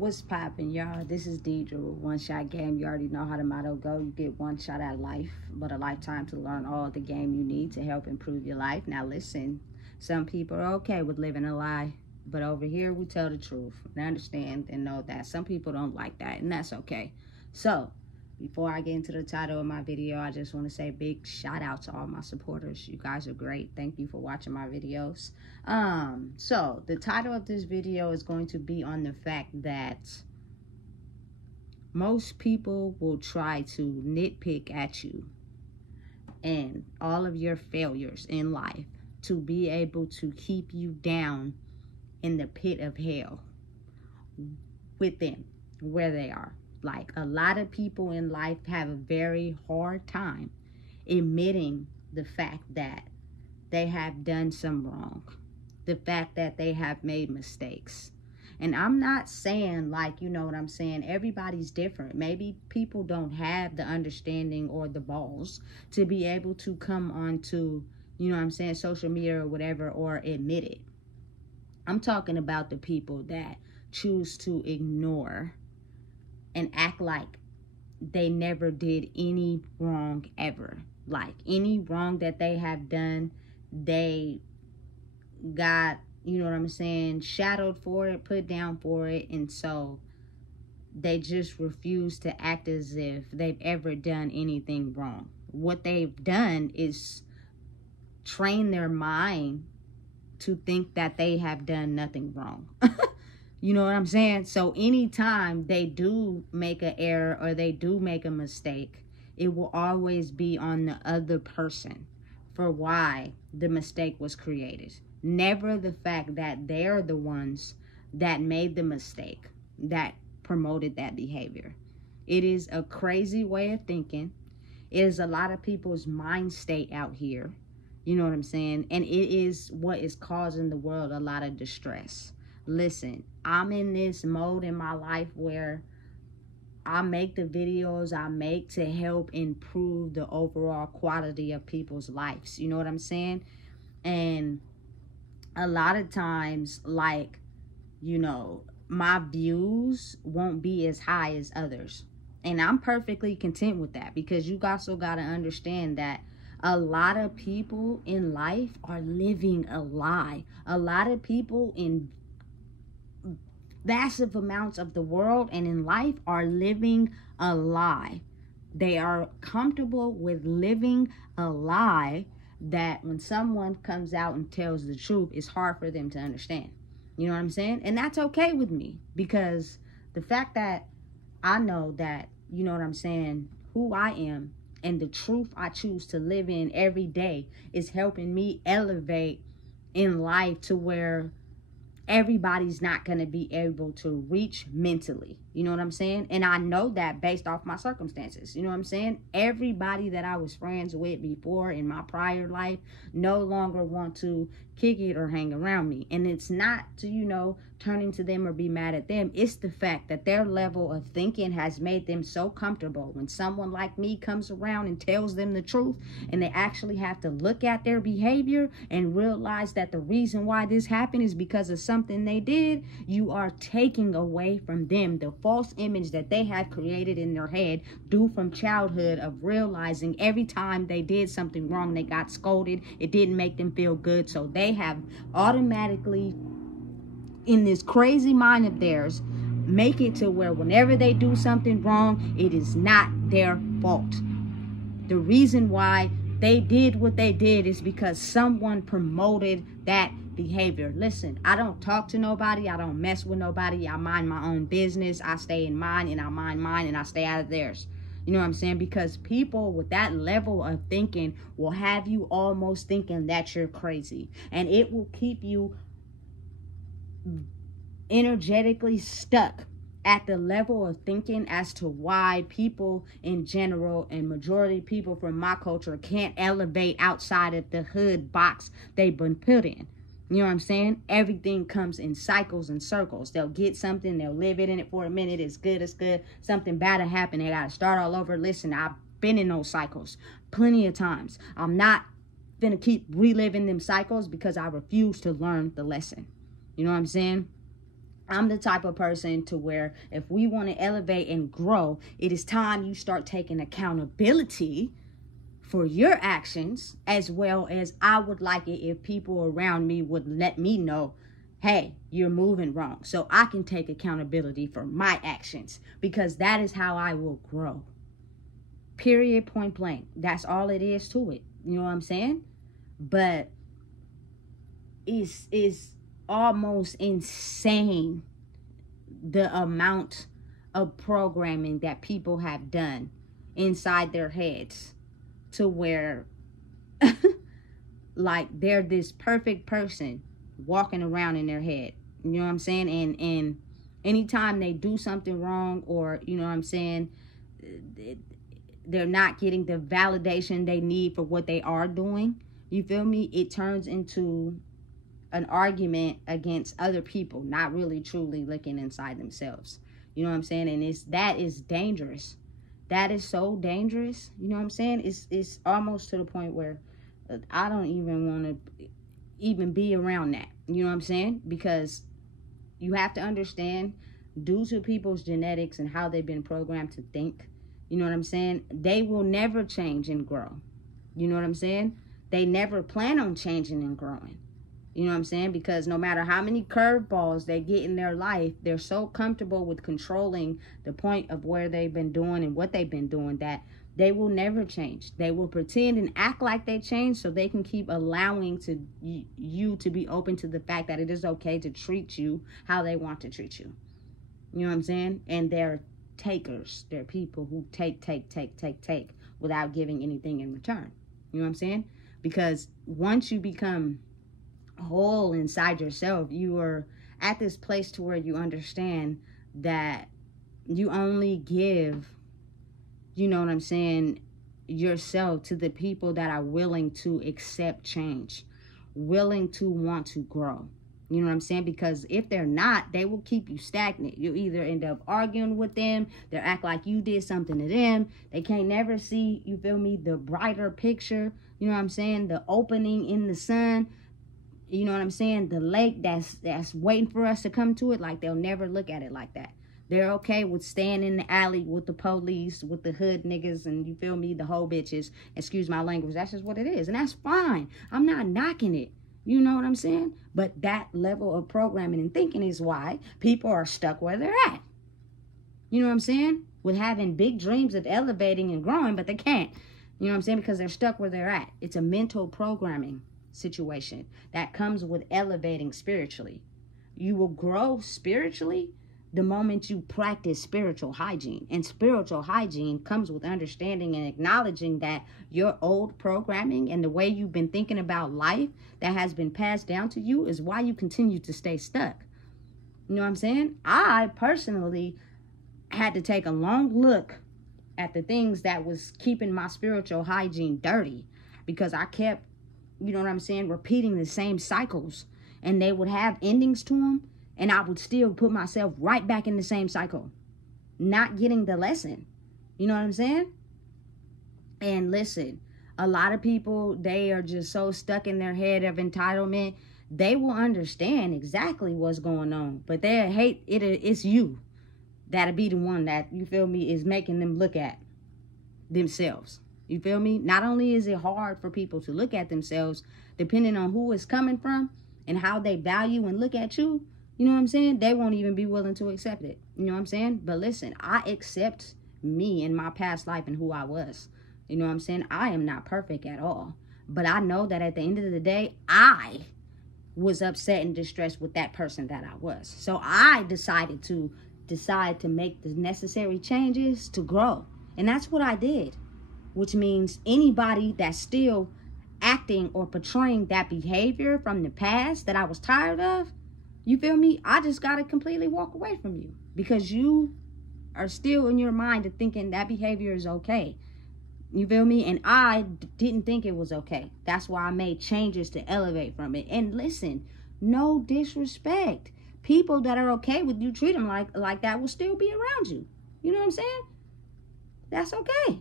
What's poppin', y'all? This is Deidre with One Shot Game. You already know how the motto go. You get one shot at life, but a lifetime to learn all the game you need to help improve your life. Now listen, some people are okay with living a lie, but over here we tell the truth. And understand and know that some people don't like that, and that's okay. So, before I get into the title of my video, I just want to say big shout out to all my supporters. You guys are great. Thank you for watching my videos. So the title of this video is going to be on the fact that most people will try to nitpick at you and all of your failures in life to be able to keep you down in the pit of hell with them where they are. Like, a lot of people in life have a very hard time admitting the fact that they have done some wrong, the fact that they have made mistakes. And I'm not saying, like, you know what I'm saying, everybody's different. Maybe people don't have the understanding or the balls to be able to come onto, you know what I'm saying, social media or whatever, or admit it. I'm talking about the people that choose to ignore and act like they never did any wrong ever. Like, any wrong that they have done, they got, you know what I'm saying, shadowed for it, put down for it, and so they just refuse to act as if they've ever done anything wrong. What they've done is train their mind to think that they have done nothing wrong. You know what I'm saying? So anytime they do make an error or they do make a mistake, it will always be on the other person for why the mistake was created. Never the fact that they're the ones that made the mistake, that promoted that behavior. It is a crazy way of thinking. It is a lot of people's mind state out here. You know what I'm saying? And it is what is causing the world a lot of distress. Listen, I'm in this mode in my life where I make the videos I make to help improve the overall quality of people's lives. You know what I'm saying? And a lot of times, like, you know, my views won't be as high as others. And I'm perfectly content with that, because you also got to understand that a lot of people in life are living a lie. A lot of people in massive amounts of the world and in life are living a lie. They are comfortable with living a lie that when someone comes out and tells the truth, it's hard for them to understand. You know what I'm saying? And that's okay with me, because the fact that I know that, you know what I'm saying, who I am and the truth I choose to live in every day is helping me elevate in life to where everybody's not going to be able to reach mentally. You know what I'm saying? And I know that based off my circumstances. You know what I'm saying? Everybody that I was friends with before in my prior life no longer want to kick it or hang around me. And it's not to, you know, turn into them or be mad at them. It's the fact that their level of thinking has made them so comfortable. When someone like me comes around and tells them the truth, and they actually have to look at their behavior and realize that the reason why this happened is because of something they did, you are taking away from them the false image that they have created in their head due from childhood of realizing every time they did something wrong, they got scolded. It didn't make them feel good. So they have automatically, in this crazy mind of theirs, make it to where whenever they do something wrong, it is not their fault. The reason why they did what they did is because someone promoted that behavior. Listen, I don't talk to nobody. I don't mess with nobody. I mind my own business. I stay in mine, and I mind mine, and I stay out of theirs. You know what I'm saying? Because people with that level of thinking will have you almost thinking that you're crazy. And it will keep you energetically stuck at the level of thinking as to why people in general and majority people from my culture can't elevate outside of the hood box they've been put in. You know what I'm saying? Everything comes in cycles and circles. They'll get something, they'll live in it for a minute, it's good, it's good. Something bad will happen, they gotta start all over. Listen, I've been in those cycles plenty of times. I'm not gonna keep reliving them cycles because I refuse to learn the lesson. You know what I'm saying? I'm the type of person to where if we want to elevate and grow, it is time you start taking accountability for your actions, as well as I would like it if people around me would let me know, hey, you're moving wrong, so I can take accountability for my actions, because that is how I will grow. Period, point blank. That's all it is to it. You know what I'm saying? But it's almost insane the amount of programming that people have done inside their heads, to where like they're this perfect person walking around in their head. You know what I'm saying? And anytime they do something wrong, or, you know what I'm saying, they're not getting the validation they need for what they are doing, you feel me, it turns into an argument against other people, not really truly looking inside themselves. You know what I'm saying? And that is dangerous. That is so dangerous. You know what I'm saying? It's almost to the point where I don't even want to even be around that. You know what I'm saying? Because you have to understand, due to people's genetics and how they've been programmed to think, you know what I'm saying, they will never change and grow. You know what I'm saying? They never plan on changing and growing. You know what I'm saying? Because no matter how many curveballs they get in their life, they're so comfortable with controlling the point of where they've been doing and what they've been doing that they will never change. They will pretend and act like they change so they can keep allowing you to be open to the fact that it is okay to treat you how they want to treat you. You know what I'm saying? And they're takers. They're people who take without giving anything in return. You know what I'm saying? Because once you become whole inside yourself, you are at this place to where you understand that you only give, you know what I'm saying, yourself to the people that are willing to accept change, willing to want to grow. You know what I'm saying? Because if they're not, they will keep you stagnant. You'll either end up arguing with them, they'll act like you did something to them, they can't never see, you feel me, the brighter picture, you know what I'm saying, the opening in the sun. You know what I'm saying? The lake that's waiting for us to come to it. Like, they'll never look at it like that. They're okay with staying in the alley with the police, with the hood niggas, and you feel me, the whole bitches. Excuse my language. That's just what it is. And that's fine. I'm not knocking it. You know what I'm saying? But that level of programming and thinking is why people are stuck where they're at. You know what I'm saying? With having big dreams of elevating and growing, but they can't. You know what I'm saying? Because they're stuck where they're at. It's a mental programming situation that comes with elevating spiritually. You will grow spiritually the moment you practice spiritual hygiene. And spiritual hygiene comes with understanding and acknowledging that your old programming and the way you've been thinking about life that has been passed down to you is why you continue to stay stuck. You know what I'm saying? I personally had to take a long look at the things that was keeping my spiritual hygiene dirty, because I kept, you know what I'm saying, repeating the same cycles, and they would have endings to them, and I would still put myself right back in the same cycle, not getting the lesson. You know what I'm saying? And listen, a lot of people, they are just so stuck in their head of entitlement. They will understand exactly what's going on, but they hate it. It's you that'll be the one that, you feel me, is making them look at themselves. You feel me? Not only is it hard for people to look at themselves, depending on who it's coming from and how they value and look at you, you know what I'm saying, they won't even be willing to accept it. You know what I'm saying? But listen, I accept me in my past life and who I was. You know what I'm saying? I am not perfect at all. But I know that at the end of the day, I was upset and distressed with that person that I was. So I decided to make the necessary changes to grow. And that's what I did. Which means anybody that's still acting or portraying that behavior from the past that I was tired of, you feel me, I just got to completely walk away from you, because you are still in your mind of thinking that behavior is okay. You feel me? And I didn't think it was okay. That's why I made changes to elevate from it. And listen, no disrespect. People that are okay with you treat them like that will still be around you. You know what I'm saying? That's okay.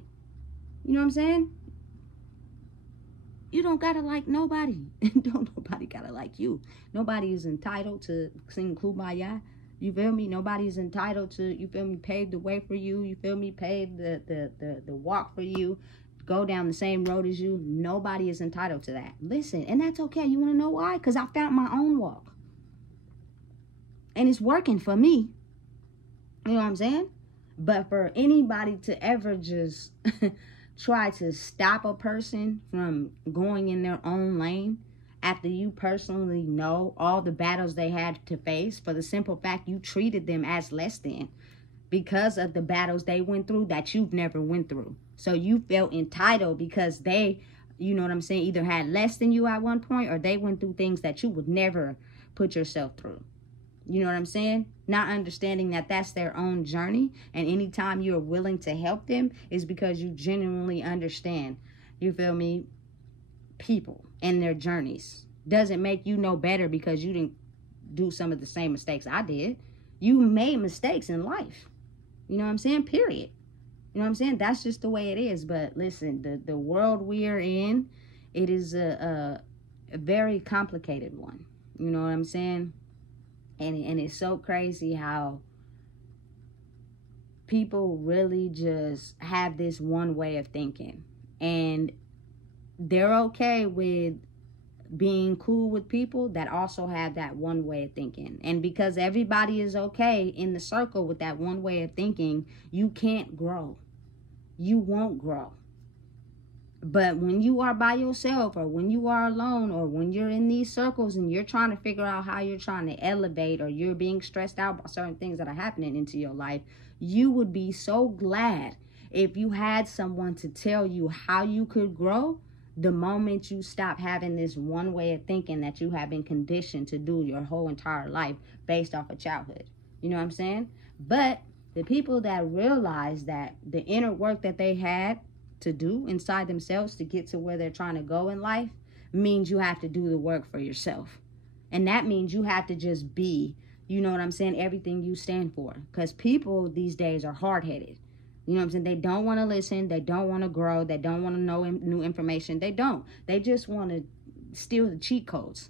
You know what I'm saying? You don't gotta like nobody. Don't nobody gotta like you. Nobody is entitled to sing Kumbaya. You feel me? Nobody's entitled to, you feel me, pave the way for you. You feel me? Pave the walk for you. Go down the same road as you. Nobody is entitled to that. Listen, and that's okay. You want to know why? Because I found my own walk. And it's working for me. You know what I'm saying? But for anybody to ever just try to stop a person from going in their own lane, after you personally know all the battles they had to face, for the simple fact you treated them as less than because of the battles they went through that you've never went through. So you felt entitled because they, you know what I'm saying, either had less than you at one point or they went through things that you would never put yourself through. You know what I'm saying? Not understanding that that's their own journey. And anytime you're willing to help them is because you genuinely understand, you feel me, people and their journeys. Doesn't make you no better because you didn't do some of the same mistakes I did. You made mistakes in life. You know what I'm saying? Period. You know what I'm saying? That's just the way it is. But listen, the world we are in, it is a very complicated one. You know what I'm saying? And it's so crazy how people really just have this one way of thinking. And they're okay with being cool with people that also have that one way of thinking. And because everybody is okay in the circle with that one way of thinking, you can't grow. You won't grow. But when you are by yourself, or when you are alone, or when you're in these circles and you're trying to figure out how you're trying to elevate, or you're being stressed out by certain things that are happening into your life, you would be so glad if you had someone to tell you how you could grow the moment you stop having this one way of thinking that you have been conditioned to do your whole entire life based off of childhood. You know what I'm saying? But the people that realize that the inner work that they had to do inside themselves to get to where they're trying to go in life means you have to do the work for yourself. And that means you have to just be, you know what I'm saying, everything you stand for. Because people these days are hard-headed. You know what I'm saying? They don't want to listen. They don't want to grow. They don't want to know new information. They don't. They just want to steal the cheat codes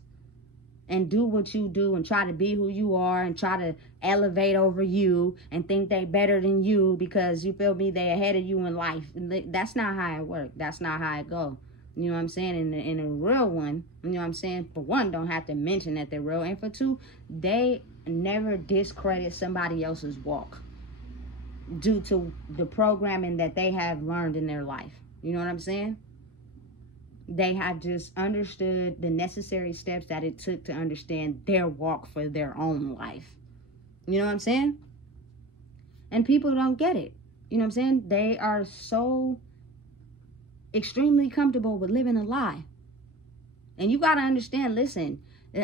and do what you do and try to be who you are and try to elevate over you and think they better than you because, you feel me, they ahead of you in life. That's not how it works. That's not how it go. You know what I'm saying? In a real one, you know what I'm saying, for one, don't have to mention that they're real. And for two, they never discredit somebody else's walk due to the programming that they have learned in their life. You know what I'm saying? They have just understood the necessary steps that it took to understand their walk for their own life. You know what I'm saying? And people don't get it. You know what I'm saying? They are so extremely comfortable with living a lie. And you got to understand, listen,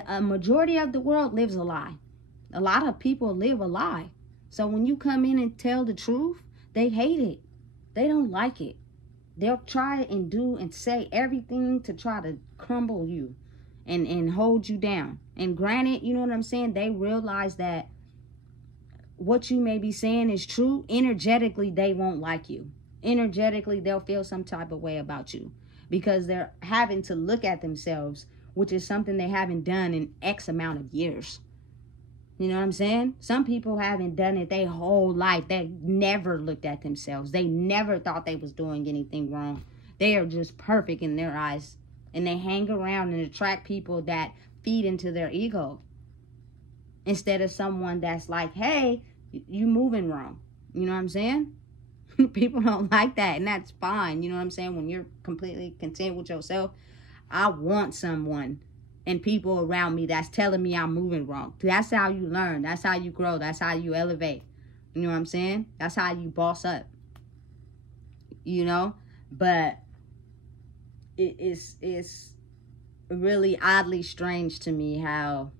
a majority of the world lives a lie. A lot of people live a lie. So when you come in and tell the truth, they hate it. They don't like it. They'll try and do and say everything to try to crumble you and hold you down. And granted, you know what I'm saying, they realize that what you may be saying is true. Energetically, they won't like you. Energetically, they'll feel some type of way about you because they're having to look at themselves, which is something they haven't done in X amount of years. You know what I'm saying? Some people haven't done it their whole life. They never looked at themselves. They never thought they was doing anything wrong. They are just perfect in their eyes. And they hang around and attract people that feed into their ego. Instead of someone that's like, hey, you moving wrong. You know what I'm saying? People don't like that, and that's fine. You know what I'm saying? When you're completely content with yourself, I want someone and people around me that's telling me I'm moving wrong. That's how you learn. That's how you grow. That's how you elevate. You know what I'm saying? That's how you boss up. You know? But it's really oddly strange to me how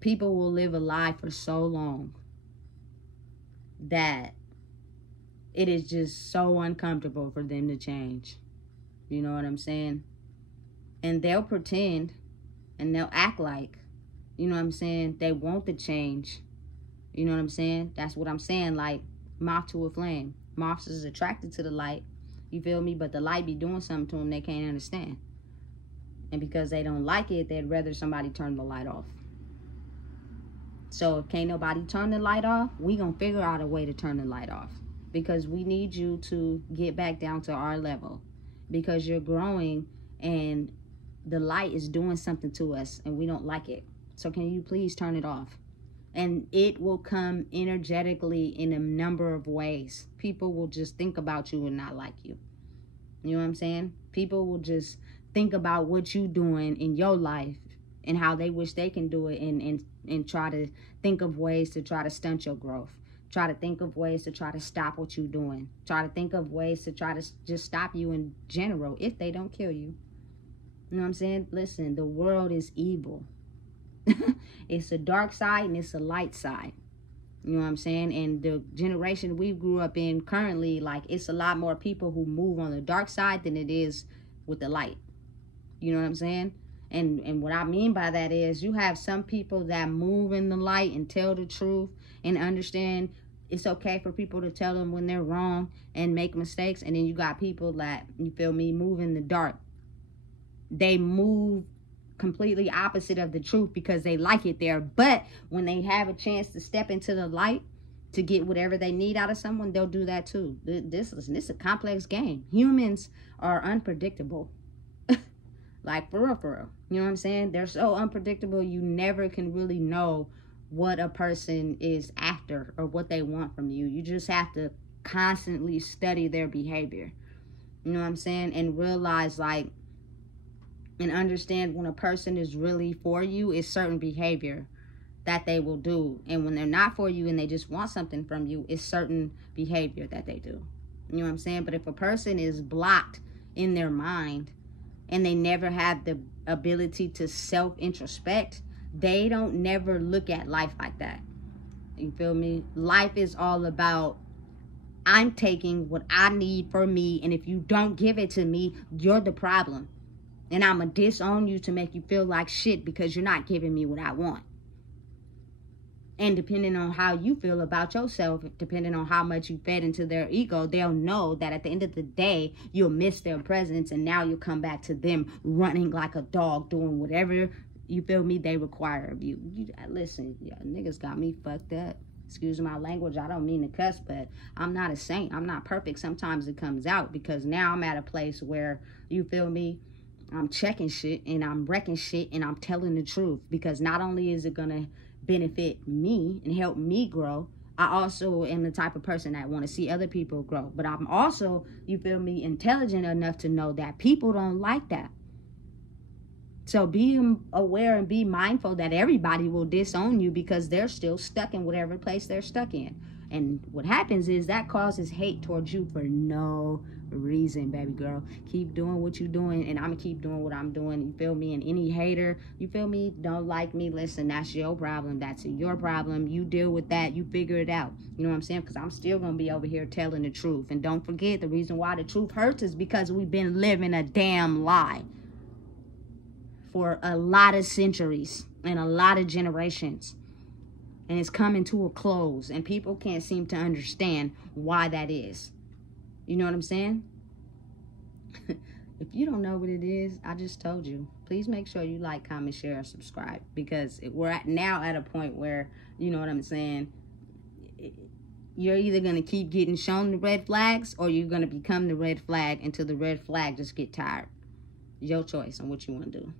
people will live a lie for so long that it is just so uncomfortable for them to change. You know what I'm saying? And they'll pretend and they'll act like, you know what I'm saying, they want the change. You know what I'm saying? That's what I'm saying, like moth to a flame. Moths is attracted to the light, you feel me? But the light be doing something to them they can't understand. And because they don't like it, they'd rather somebody turn the light off. So if can't nobody turn the light off, we gonna figure out a way to turn the light off, because we need you to get back down to our level, because you're growing and the light is doing something to us and we don't like it. So can you please turn it off? And it will come energetically in a number of ways. People will just think about you and not like you. You know what I'm saying? People will just think about what you doing in your life and how they wish they can do it, and try to think of ways to try to stunt your growth. Try to think of ways to try to stop what you're doing. Try to think of ways to try to just stop you in general, if they don't kill you. You know what I'm saying? Listen, the world is evil. It's a dark side and it's a light side. You know what I'm saying? And the generation we grew up in currently, like, it's a lot more people who move on the dark side than it is with the light. You know what I'm saying? And what I mean by that is, you have some people that move in the light and tell the truth and understand it's okay for people to tell them when they're wrong and make mistakes. And then you got people that, you feel me, move in the dark. They move completely opposite of the truth because they like it there. But when they have a chance to step into the light to get whatever they need out of someone, they'll do that too. This is a complex game. Humans are unpredictable. Like, for real, for real. You know what I'm saying? They're so unpredictable, you never can really know what a person is after or what they want from you. You just have to constantly study their behavior. You know what I'm saying? And realize, like, and understand when a person is really for you, is certain behavior that they will do. And when they're not for you and they just want something from you, it's certain behavior that they do. You know what I'm saying? But if a person is blocked in their mind and they never have the ability to self-introspect, they don't never look at life like that. You feel me? Life is all about, I'm taking what I need for me, and if you don't give it to me, you're the problem. And I'm going to disown you to make you feel like shit because you're not giving me what I want. And depending on how you feel about yourself, depending on how much you fed into their ego, they'll know that at the end of the day, you'll miss their presence, and now you'll come back to them running like a dog, doing whatever, you feel me, they require of you. Listen, y'all niggas got me fucked up. Excuse my language, I don't mean to cuss, but I'm not a saint. I'm not perfect. Sometimes it comes out, because now I'm at a place where, you feel me, I'm checking shit and I'm wrecking shit and I'm telling the truth, because not only is it gonna benefit me and help me grow, I also am the type of person that want to see other people grow. But I'm also, you feel me, intelligent enough to know that people don't like that. So be aware and be mindful that everybody will disown you because they're still stuck in whatever place they're stuck in. And what happens is that causes hate towards you for no reason, baby girl. Keep doing what you're doing, and I'm gonna keep doing what I'm doing. You feel me? And any hater, you feel me, don't like me, listen, that's your problem. That's your problem. You deal with that. You figure it out. You know what I'm saying? Because I'm still gonna be over here telling the truth. And don't forget, the reason why the truth hurts is because we've been living a damn lie for a lot of centuries and a lot of generations. And it's coming to a close, and people can't seem to understand why that is. You know what I'm saying? If you don't know what it is, I just told you. Please make sure you like, comment, share, and subscribe, because we're now at a point where, you know what I'm saying, you're either going to keep getting shown the red flags, or you're going to become the red flag until the red flag just get tired. Your choice on what you want to do.